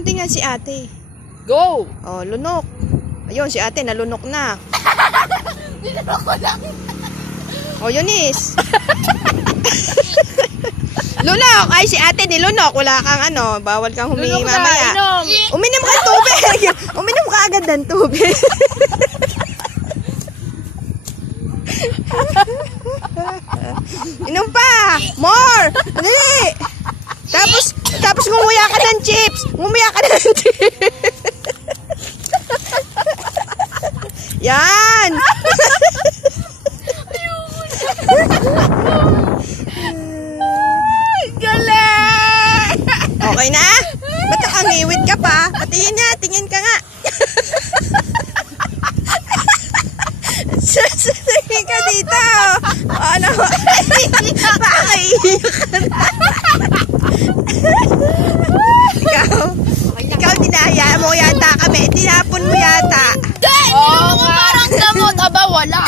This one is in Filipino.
mong tingnan si ate. Go! Oh, lunok. Ayun, si ate nalunok na. Nilunok ko lang. Oh, Eunice. Lunok! Ay, si ate nilunok. Wala kang ano, bawal kang humingi mamaya. Uminom ka ng tubig. Uminom ka agad ng tubig. Inom pa! More! Dali! Tapos ngumuya ka ng chips! Ngumuya ka ng chips! Yan! Galing! Okay na? Ba't nakangiwit ka pa? Patingin nga, tingin ka nga. Tingin ka dito. Ano? Pakaiyak ka na. Ikaw dinaya mo yata kami. Tinapon mo yata. Oo, parang damot. Aba, wala.